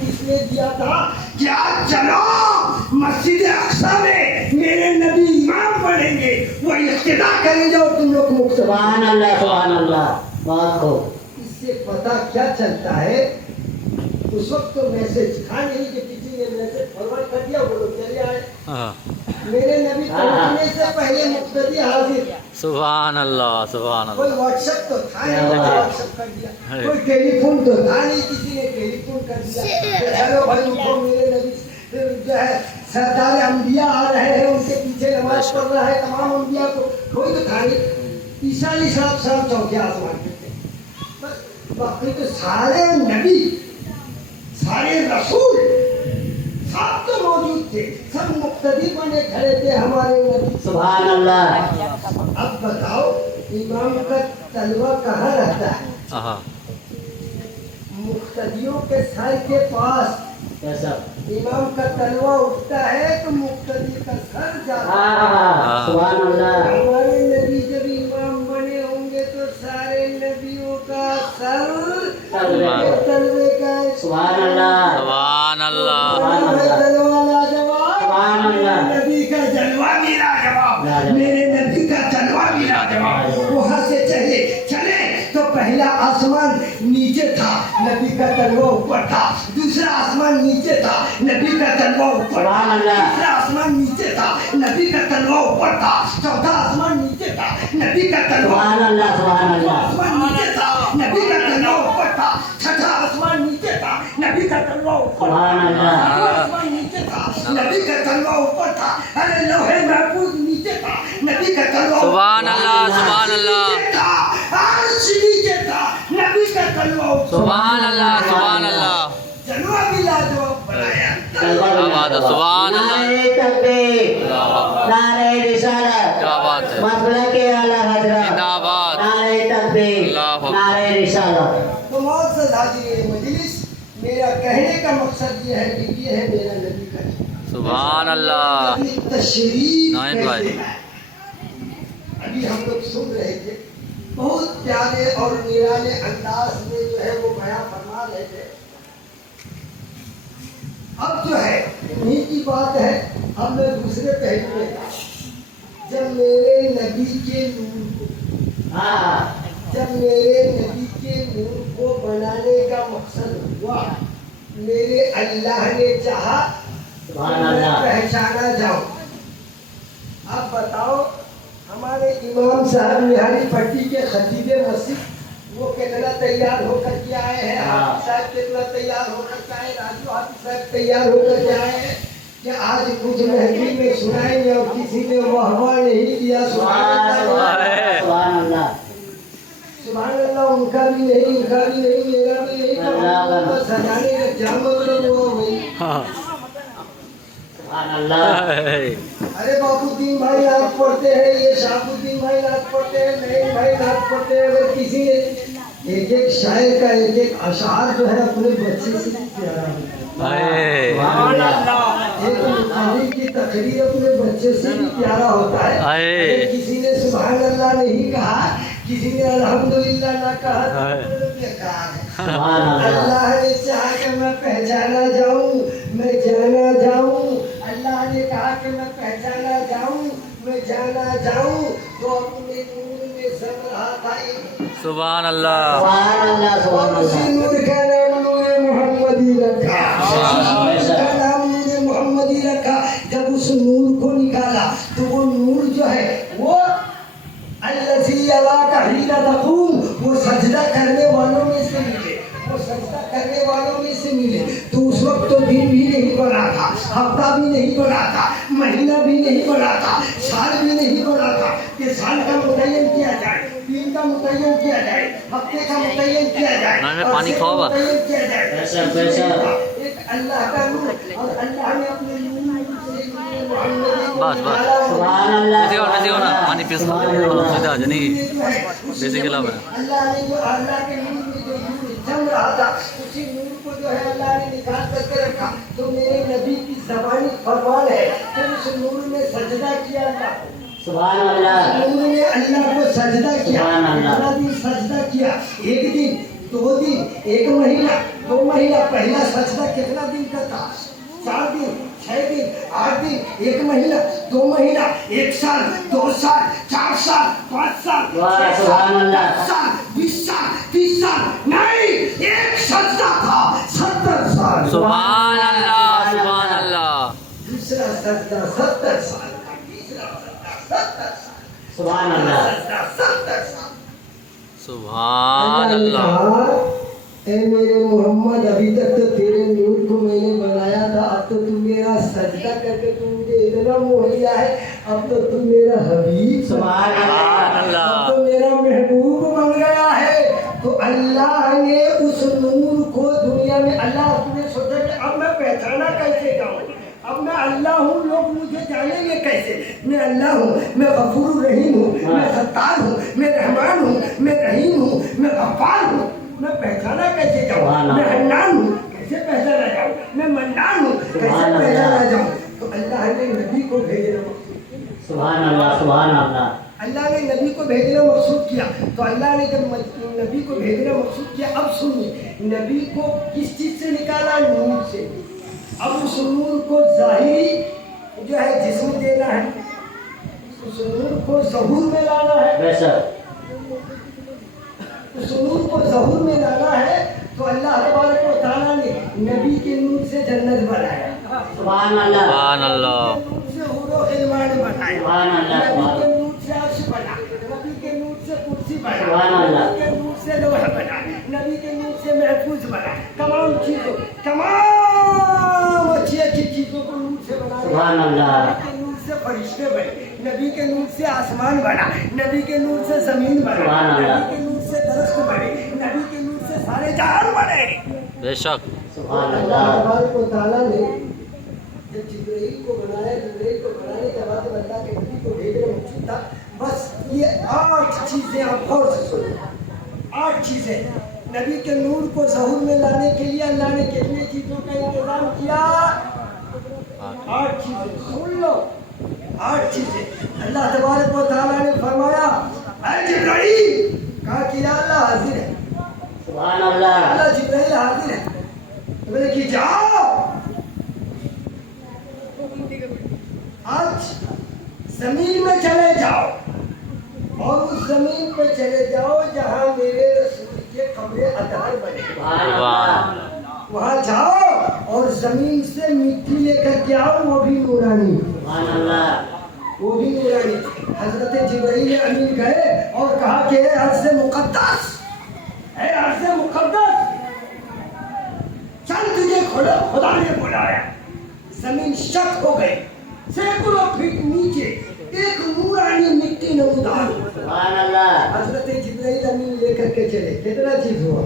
کس نے دیا تھا کہ آج چلو مسجد اقصی میں میرے نبی امام پڑھیں گے، وہ اقتدا کریں گے اور تم لوگ مقتدی۔ سبحان اللہ بات کو اس سے پتہ کیا چلتا ہے؟ اس وقت تو میسج تھا نہیں کہ کسی نے میسج فارورڈ کر دیا وہ لوگ چلے آئے۔ میرے نبی پہنچنے سے پہلے مقتدی حاضر۔ سبحان اللہ سبحان کوئی اللہ۔ واٹس ایپ تو تھا نہیں، واٹس ایپ کر دیا، کوئی ٹیلی فون تو تھا نہیں، کسی نے ٹیلی فون کر دیا ہیلو بھائی اٹھو میرے نبی جو ہے سردار انبیاء آ رہے ہیں، ان کے پیچھے نماز پڑھ رہا ہے تمام انبیاء کو، کوئی تو تھا نہیں۔ عیسیٰ علیہ السلام چوکے آسمان پہ تھے، بس باقی تو سارے نبی سارے رسول سب تو موجود تھے، سب مقتدی بنے کھڑے تھے ہمارے نبی۔ سبحان اللہ۔ اب بتاؤ امام کا تلوہ کہاں رہتا ہے؟ مقتدیوں کے سر کے پاس کیسا؟ امام کا تلوہ اٹھتا ہے تو مقتدی کا سر جاتا ہے۔ سبحان اللہ۔ ہمارے نبی جب امام بنے ہوں گے تو سارے نبیوں کا سر تلوے کا۔ سبحان اللہ سبحان اللہ۔ تلوہ لاجواب، سبحان اللہ۔ نبی کا جلوہ بھی لاجواب، میرے نبی کا جلوہ بھی لاجواب۔ وہاں سے چلے تو پہلا آسمان نیچے تھا، نبی کا تلوہ اوپر تھا، دوسرا آسمان نیچے تھا، نبی کا تلوہ اوپر تھا، تیسرا آسمان نیچے تھا، نبی کا تلوہ اوپر تھا، چوتھا آسمان نیچے تھا، نبی کا تلوہ سبحان اللہ سبحان اللہ۔ آسمان نیچے تھا، نبی کا تلوہ اوپر تھا، چھٹا آسمان نیچے تھا، نبی کا تلوہ اوپر تھا، سبحان اللہ۔ ساتواں آسمان نیچے تھا، نبی کا تلوہ اوپر تھا، ارے لوح محفوظ نیچے تھا، نبی کا تلوہ سبحان اللہ سبحان اللہ۔ عرش نیچے تھا، نبی کا تلوہ اوپر۔ سبحان اللہ سبحان اللہ۔ جلوہ بھی لاجواب بنایا۔ کیا بات ہے، سبحان اللہ۔ نعرہ تکبیر، نعرہ رسالت، کیا بات ہے، مسلک اعلیٰ حضرت، زندہ باد۔ نعرہ تکبیر، اللہ اکبر۔ نعرہ رسالت۔ تو معزز حاضرین مجلس، میرا کہنے کا مقصد یہ ہے کہ یہ ہے میرا نبی کا سبحان اللہ۔ تشریف نائن بھائی۔ کیسے ہے؟ ابھی ہم لوگ سن رہے تھے، بہت پیارے اور نرانے انداز میں جو ہے وہ بیان فرما رہے تھے۔ اب جو ہے انہی کی بات ہے، اب میں دوسرے پہلو میں تھا۔ جب میرے نبی کے نور کو جب میرے نبی کے نور کو بنانے کا مقصد ہوا، میرے اللہ نے چاہا سبحان اللہ۔ پہچانا جاؤ۔ اب بتاؤ ہمارے امام صاحب نہاری پٹی کے خطیب مسجد وہ کتنا تیار ہو کر کے آئے ہیں، حافظ صاحب کتنا تیار ہو کر کے آئے، راجو حافظ صاحب تیار ہو کر کے آئے ہیں کہ آج کچھ محفل میں سنائیں گے اور کسی نے واہ نہیں دیا۔ سبحان اللہ سبحان اللہ۔ سبحان اللہ، ان کا بھی نہیں، ان کا بھی نہیں، میرا بھی نہیں، بس سجانے کا کیا مطلب ہوا بھائی؟ سبحان اللہ۔ ارے بابو الدین بھائی نعت پڑھتے ہیں، یہ شاہب الدین بھائی نعت پڑھتے ہیں، نعیم بھائی نعت پڑھتے ہیں، اگر کسی نے ایک ایک شاعر کا ایک ایک اشعار جو ہے اپنے بچے سے پیارا ہوتا ہے، ایک مقامی کی تقریر اپنے بچے سے بھی پیارا ہوتا ہے۔ اگر کسی نے سبحان اللہ نہیں کہا، کسی نے الحمدللہ نہ کہا تو بیکار ہے۔ اللہ نے چاہا کہ میں پہچانا جاؤں، میں جانا جاؤں، اللہ نے کہا کہ میں پہچانا جاؤں، میں جانا جاؤں، تو اپنے نور میں سب رہا تھا۔ سبحان اللہ سبحان اللہ سبحان اور اسی اللہ۔ نور کا نام نور محمدی رکھا، اسی نور کا نام نور محمدی رکھا۔ جب اس نور کو نکالا تو وہ نور جو ہے وہ الذی یراک حین تقوم، وہ سجدہ کرنے والوں میں سے ملے، وہ سجدہ کرنے والوں میں سے ملے۔ تو اس وقت تو دن بھی نہیں بنا تھا، ہفتہ بھی نہیں بنا تھا، مہینہ بھی نہیں بنا تھا، سال بھی نہیں بنا تھا کہ سال کا متعین کیا جائے، دن کا متعین کیا جائے، ہفتے کا متعین کیا جائے، پانی کھاؤ گا؟ متعین کیا جائے۔ پیسہ ایک اللہ کا نور، اور اللہ نے اپنے نور سے بس بس سبحان اللہ۔ دیکھو نا پانی پیس سیدھا جنی بیسے کے علاوہ اللہ نے جو اللہ کے نور میں جو نور جم رہا تھا، اسی نور کو جو ہے اللہ نے نکال کر کے رکھا۔ تو میرے نبی کی زبانی فرمان ہے کہ اس نور میں سجدہ کیا اللہ کو، سبحان اللہ۔ نور نے اللہ کو سجدہ کیا، سبحان اللہ۔ اتنا دن سجدہ کیا، ایک دن، دو دن، ایک مہینہ، 2 महीना पहला सजदा कितना दिन का था? 4 दिन, 6 दिन, 8 दिन, 1 महीना, 2 महीना, 1 साल, 2 साल, 4 साल, 5 साल, वाह, 6 सुभान साल, अल्लाह। 10 साल, 20 साल, 30 साल, नहीं, एक सजदा था 70 साल। सुभान अल्लाह, सुभान अल्लाह। दूसरा सजदा 70 साल का, तीसरा सजदा 70 साल, सुभान अल्लाह। सजदा 70 साल। सुभान अल्लाह ने अल्लाह। कहा, ए मेरे मोहम्मद, अभी तक तो तेरे नूर को मैंने बनाया था, अब तो तू मेरा सजदा करके तू मुझे इतना मोह लिया है, अब तो तू मेरा हबीब, सुभान अल्लाह। अब तो मेरा महबूब बन गया है। तो अल्लाह ने उस नूर को दुनिया में, अल्लाह अपने सोचा कि अब मैं पहचाना कैसे जाऊँ, अब मैं अल्लाह हूँ, लोग मुझे जानेंगे कैसे? मैं अल्लाह हूँ, मैं गफूर रहीम हूँ, मैं सत्तार हूँ, मैं रहमान हूँ, मैं रहीम हूँ, मैं गफ्फार हूँ, मैं पहचाना कैसे जाऊँ? मैं हन्नान हूँ, कैसे पहचाना जाऊँ? मैं मन्नान हूँ, कैसे पहचाना जाऊँ? तो अल्लाह ने नबी को भेजना, सुभान अल्लाह, सुभान अल्लाह। अल्लाह ने नबी को भेजना मकसूद किया। तो अल्लाह ने जब नबी को भेजना मकसूद किया, अब सुनिए, नबी को किस चीज से निकाला? नूर से। अब उस नूर को ज़ाहिरी जो है जिस्म देना है, उस नूर को ज़हूर में लाना है, बेशक। उस नूर को ज़हूर में लाना है। तो अल्लाह तबारक व तआला ने नबी के नूर से जन्नत बनाया, सुभान अल्लाह। सुभान अल्लाह। नबी के नूर से हुरो खिलवान बनाया, सुभान अल्लाह। नबी के नूर से अर्श बना, नबी के नूर से कुर्सी बना, सुभान अल्लाह। नबी के नूर से लौह बना, नबी के नूर से महफूज बना, तमाम चीजों, तमाम अच्छी अच्छी चीजों को नूर से बना। सुभान अल्लाह। नबी के नूर से फरिश्ते बने, नबी के नूर से आसमान बना, नबी के नूर से जमीन बना, सुभान अल्लाह। नबी के नूर से दरख्त बने, नबी के नूर से सारे जहान बने। बेशक। सुभान अल्लाह अल्लाह। तबारक व तआला ने जब जिब्राइल को बनाया, जिब्राइल को बनाने के बाद जब अल्लाह के नबी को भेजना मकसूद था, बस ये 8 चीजें आप गौर से सुनो, 8 चीजें। नबी के नूर को ज़हूर में लाने के लिए अल्लाह ने कितनी चीजों का इंतजाम किया? 8 चीजें, सुन लो, 8 चीजें। अल्लाह तबारक व तआला ने फरमाया, ऐ जिब्राइल, कहा कि या अल्लाह हाजिर है, सुभान अल्लाह। अल्लाह जिब्राइल हाजिर है। तो मैंने कि जाओ, आज जमीन में चले जाओ और उस जमीन पे चले जाओ जहाँ मेरे रसूल के कब्र अतहर बने, सुभान अल्लाह। वहाँ जाओ और जमीन से मिट्टी लेकर के आओ, वो भी नूरानी, सुभान अल्लाह। वो भी नूरानी। हजरत जिब्राइल अमीन गए और कहा कि है अर्ज़ मुक़द्दस, है अर्ज़ मुक़द्दस, चल तुझे खुदा ने बुलाया। जमीन शक हो गई, सैकड़ों फीट नीचे एक नूरानी मिट्टी नमूदार। सुभान अल्लाह। हजरत जिब्राइल अमीन लेकर के चले। कितना चीज हुआ?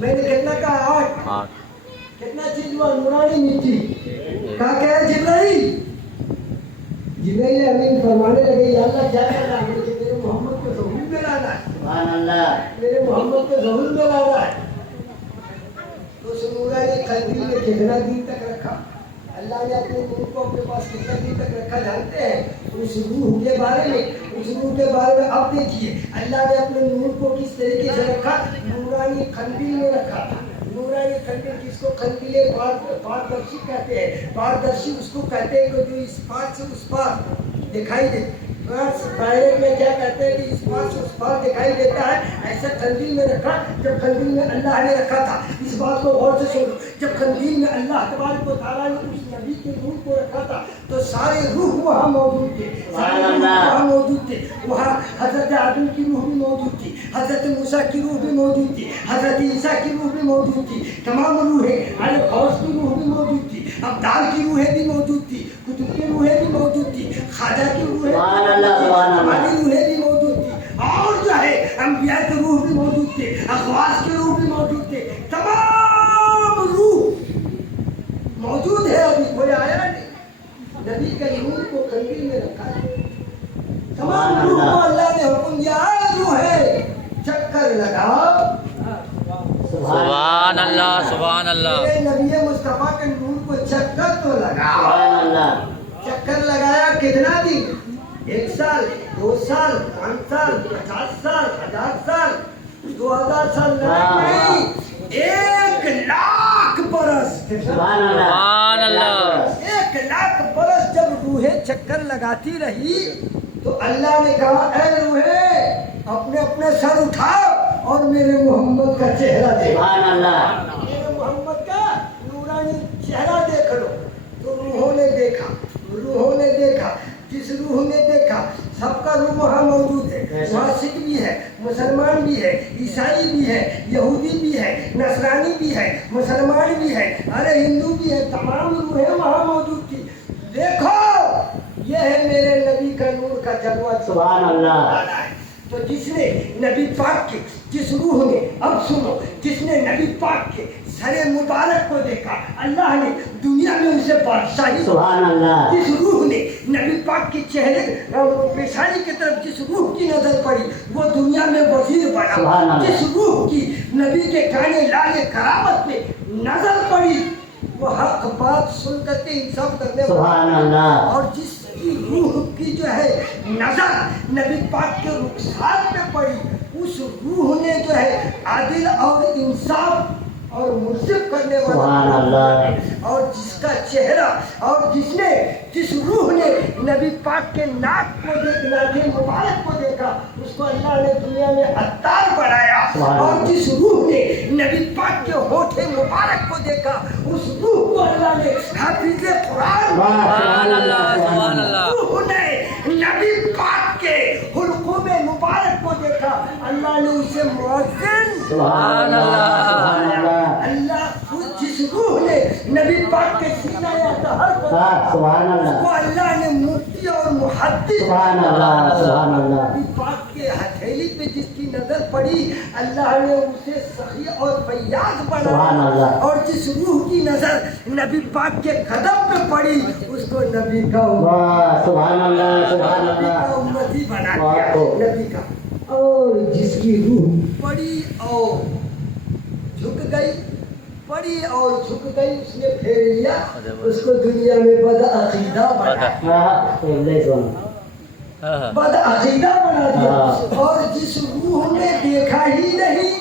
मैंने कितना कहा? 8। कितना चीज हुआ? नूरानी मिट्टी। कहा क्या है जिब्राइल? जिब्राइल अमीन फरमाने लगे, या अल्लाह क्या करना है? मेरे मोहम्मद को ज़हूर में लाना है, सुभान अल्लाह। मेरे मोहम्मद को ज़हूर में लाना है। तो उस नूरानी कंदील में कितना दिन तक रखा? अल्लाह ने अपने नूर को अपने पास कितना दिन तक रखा जानते हैं? उस रूह के बारे में, उस रूह के बारे में अब देखिए, अल्लाह ने अपने नूर को किस तरीके से रखा? नूरानी कंदील में रखा था। नूरानी कंदील, जिसको कंदीले पारदर्शी कहते हैं, पारदर्शी उसको कहते हैं कि जो इस पार से उस पार दिखाई दे। डायरेक्ट में क्या कहते हैं कि इस पार से उस पार दिखाई देता है, ऐसा कंदील में रखा। जब कंदील में अल्लाह ने रखा था, इस बात को गौर से सुनो, जब कंदील में अल्लाह तबारक व तआला ने उस नबी के रूह को रखा था, तो सारे रूह वहाँ मौजूद थे, सारे रूह वहाँ मौजूद थे। वहाँ हजरत आदम की रूह भी मौजूद थी, हजरत मूसा की रूह भी मौजूद थी, हजरत ईसा की रूह भी मौजूद थी, तमाम रूहें, अल गौस की रूह भी मौजूद थी, अब्दाल की रूहें भी मौजूद थी, कुतुब की रूहें भी मौजूद थी, खाजा की रूहें, हमारी रूहें भी मौजूद थी, और जो है अंबिया के रूह भी मौजूद थे, अखवास के रूह भी मौजूद थे, तमाम रूह मौजूद है। अभी कोई आया नहीं, नबी के नूर को कंदील में रखा है। तमाम रूह को अल्लाह ने हुक्म दिया, रूह है चक्कर लगाओ। सुभान अल्लाह, सुभान अल्लाह। मेरे नबी मुस्तफा के नूर को चक्कर तो लगाओ। सुभान अल्लाह। चक्कर लगाया कितना दिन? 1 साल, 2 साल, 5 साल, 50 साल, 1000 साल, 2000 साल नहीं, 1,00,000 बरस, सुभान अल्लाह सुभान अल्लाह 1,00,000 बरस जब रूहें चक्कर लगाती रही तो अल्लाह ने कहा, ऐ रूहें अपने अपने सर उठाओ और मेरे मोहम्मद का चेहरा देखो, सुभान अल्लाह मेरे मोहम्मद का नूरानी चेहरा देख लो। तो रूहों ने देखा, रूहों ने देखा, जिस रूह ने देखा सबका रूह वहाँ मौजूद है। वहाँ सिख भी है, मुसलमान भी है, ईसाई भी है, यहूदी भी है, नसरानी भी है, मुसलमान भी है, अरे हिंदू भी है, तमाम रूहें वहाँ मौजूद थी। देखो ये है मेरे नबी का नूर का जलवा। सुभान अल्लाह तो जिसने नबी पाक के, जिस रूह ने, अब सुनो, जिसने नबी पाक के सरे मुबारक को देखा, अल्लाह ने दुनिया में उसे बादशाही। सुभान अल्लाह जिस रूह ने नबी पाक के चेहरे पेशानी की तरफ जिस रूह की नजर पड़ी वो दुनिया में वजीर सुभान बना। अल्लाह। जिस रूह की नबी के काने लाले करामत पे नजर पड़ी वो हक बात सुन करके इंसाफ करने सुभान अल्लाह और जिसकी रूह की जो है नजर नबी पाक के रुखसात पे पड़ी उस रूह ने जो है आदिल और इंसाफ और मुर्शिद करने सुभान वाला अल्लाह और जिसका चेहरा और जिसने जिस रूह ने नबी पाक के नाक को देखना थे मुबारक को देखा उसको अल्लाह ने दुनिया में अत्तार बनाया। और जिस रूह ने नबी पाक के होठे मुबारक को देखा उस रूह को अल्लाह ने हाफिज कुरान। सुभान अल्लाह सुभान अल्लाह रूह ने नबी पाक के हुल्कुम मुबारक को देखा अल्लाह ने उसे मुअज्जिन। सुभान अल्लाह सुभान अल्लाह अल्लाह जिस रूह ने नबी पाक के सीना या तहर को सुभान अल्लाह उसको अल्लाह ने मुफ्ती और मुहद्दिस। सुभान अल्लाह सुभान अल्लाह नबी पाक के हथेली पे जिसकी नजर पड़ी अल्लाह ने उसे सही और फैयाज सुभान बनाया। अल्लाह। और जिस रूह की नजर नबी पाक के कदम पे पड़ी उसको नबी का वाह सुभान अल्लाह सुभान नबी का अल्लाह उम्मती बना वाह दिया तो। नबी का। और जिसकी रूह पड़ी और झुक गई पड़ी और झुक गई उसने फेर लिया उसको दुनिया में बदअकीदा बदअकीदा बना दिया। और जिस रूह ने देखा ही नहीं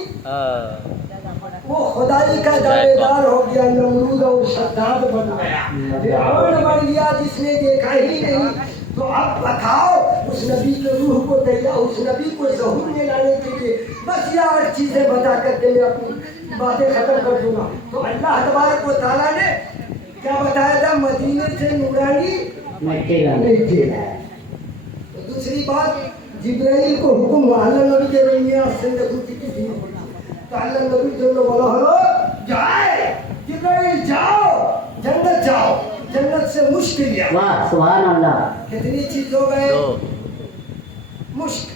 वो खुदाई का दावेदार हो गया, नमरूद और शद्दाद बन गया, फिरौन बन गया जिसने देखा ही नहीं। तो अब बताओ उस नबी के रूह को तैयार उस नबी को ज़हूर में लाने के लिए बस ये 8 चीजें बता करके मैं अपनी बातें खत्म कर दूंगा। तो अल्लाह तबारक व तआला ने क्या बताया था, मदीने से नूरानी नहीं देना। तो दूसरी बात जिब्राइल को हुक्म हुआ अल्लाह नबी के दुनिया से तो अल्लाह नबी जो बोला हलो जाए जिब्राइल जाओ जन्नत जाओ, जन्नत से मुश्क लिया। वाह सुभान अल्लाह कितनी चीज हो गए मुश्क।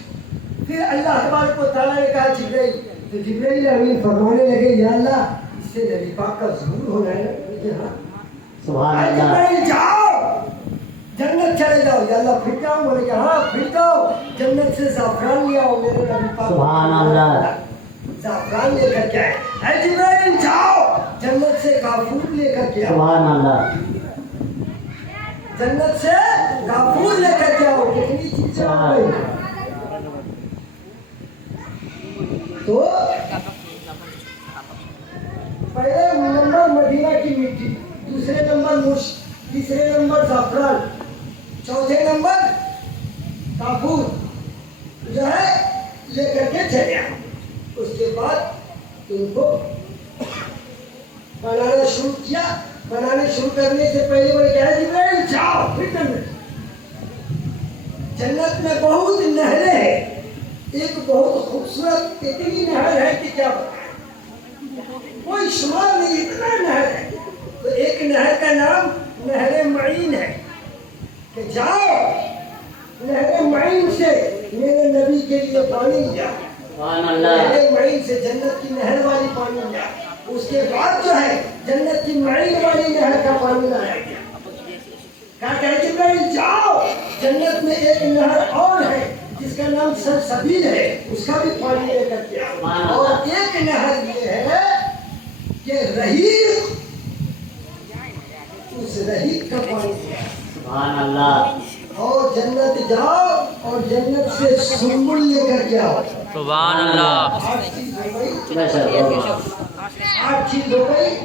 फिर अल्लाह तबारक व तआला ने कहा जिब्राइल, तो जिब्राइल अमीन फरमाने लगे या अल्लाह इससे नबी पाक का ज़हूर होना है ना। हाँ सुभान अल्लाह जिब्राइल जाओ जन्नत चले जाओ। या अल्लाह फिर जाओ, बोले कि हाँ फिर जाओ जन्नत से ज़ाफ़रान ले आओ मेरे नबी पाक। सुभान अल्लाह ज़ाफ़रान लेकर के आए। है जिब्राइल जाओ जन्नत से काफूर लेकर के आओ। सुभान अल्लाह जन्नत से काफूर लेकर के आओ। कितनी चीजें आ गई। तो पहले नंबर मदीना की मिट्टी, दूसरे नंबर मुश्क, तीसरे नंबर ज़ाफ़रान, चौथे नंबर काफूर जो है लेकर के चले आओ। उसके बाद उनको बनाना शुरू किया। बनाने शुरू करने से पहले बोले क्या है जिब्राइल जाओ फिर जन्नत में बहुत नहरें हैं। एक बहुत खूबसूरत इतनी नहर है कि क्या बताएं, कोई शुमार नहीं, इतना नहर है। तो एक नहर का नाम नहरे मईन है कि जाओ नहरे मईन से मेरे नबी के लिए पानी लिया। सुभान अल्लाह नहरे मईन से जन्नत की नहर वाली पानी लिया। उसके बाद जो है जन्नत की मईन वाली नहर का पानी लाया गया। क्या कहते जिब्राइल जाओ जन्नत में एक नहर और है जिसका नाम सलसबील है, उसका भी पानी लेकर के आओ। और एक नहर ये है कि रहीक, उस रहीक का पानी सुभान अल्लाह और जन्नत जाओ और जन्नत से सुम्बुल लेकर के आओ। सुभान अल्लाह 8 चीज हो गई। 8 चीज हो गई।